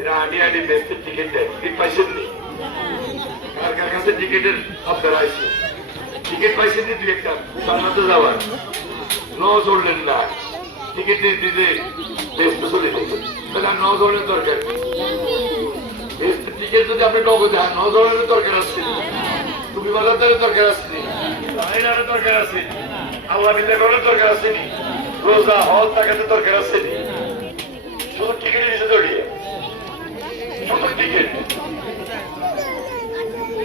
এরা আনি আনি বেস্টের টিকিট দেয়, টিকিট পাইছেন নি? কার কার কাছে টিকিটের আপনারা আছে? টিকিট পাইছেন নি? দুই একটা জান্নাতে যাওয়ার ন চললেন না, টিকিট দিতে বেস্ট চলে গেছে, তাহলে আর ন চলের দরকার। বেস্টের টিকিট যদি আপনি নগদে আর ন চলের দরকার আছে, তুমি বাজার দরকার আছে, আইনারের দরকার আছে, আল্লাহ বিল্লাহ করার দরকার আছে, রোজা হল টাকাতে দরকার আছে, শুধু টিকিট দিতে দৌড়িয়ে শুধু টিকিট।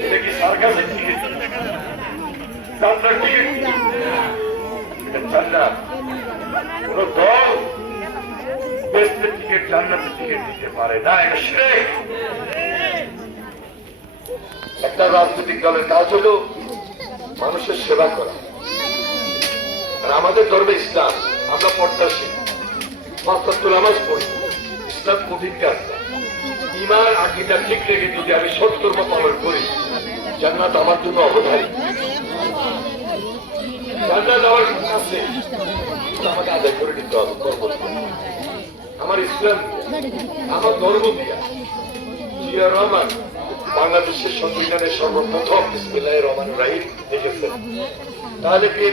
এটা কি সার্কাসের টিকিট? চান্দার টিকিট? চান্দা কোন দল বেস্টের টিকিট জান্নাতের টিকিট দিতে পারে না, এটা শিরক। একটা রাজনৈতিক দলের কাজ হলো মানুষের সেবা করা, আর আমাদের ধর্মে ইসলাম, আমরা পর্দাশীল, পাঁচওয়াক্ত নামাজ পড়ি, ইসলাম কঠিন কাজ না। ঈমান আকীদা ঠিক রেখে যদি আমি সৎকর্ম পালন করি, জান্নাত আমার জন্য অবধারিত। জান্নাত আমার কাছে, আমাকে আদায় করে নিতে হবে কর্ম। আমার ইসলাম, আমার ধর্ম দিয়া জিয়া রহমান বাংলাদেশের সংবিধানের সর্বপ্রথম বিসমিল্লাহির রহমানির রহিম লিখেছেন। তাহলে কি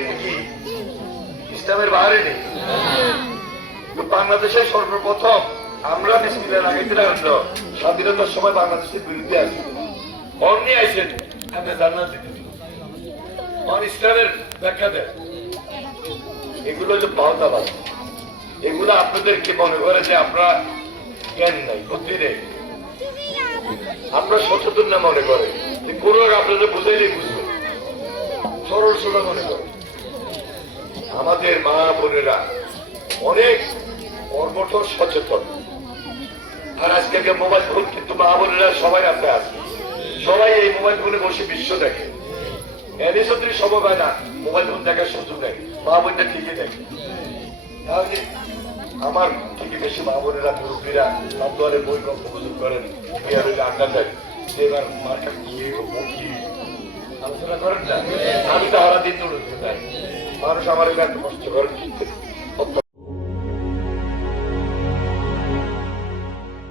ইসলামের বাইরে নেই? বাংলাদেশের সর্বপ্রথম আমরা বিসমিল্লাহ লাগাইতে লাগলো স্বাধীনতার সময় বাংলাদেশের বিরুদ্ধে আসি, অমনি আইসেন আপনি জান্নাত দিতে, ইসলামের ব্যাখ্যা দেন। এগুলো যে পাওতাবাদ, এগুলো আপনাদেরকে মনে করে যে আপনারা জ্ঞান নাই, বুদ্ধি নেই, আপনারা সচেতন না মনে করে, কোন আপনাদের বুঝাইলেই বুঝবে, সরল সোজা মনে করে। আমাদের মা বোনেরা অনেক কর্মঠোর সচেতন, আর আজকে মোবাইল ফোন, কিন্তু মা বোনেরা সবাই আপনি আছে, সবাই এই মোবাইল ফোনে বসে বিশ্ব দেখে, এনে সত্যি সময় পায় না মোবাইল ফোন দেখার সুযোগ নেই, মা বোনটা ঠিকই দেখে। তাহলে আমার থেকে বেশি মা বোনেরা মুরব্বীরা আপনাদের বই গল্প গুজব করেন, আড্ডা দেয়, এবার মার্কা কি আলোচনা করেন না। আমি তো সারা দিন দৌড়তে যাই, মানুষ আমার এত কষ্ট করেন।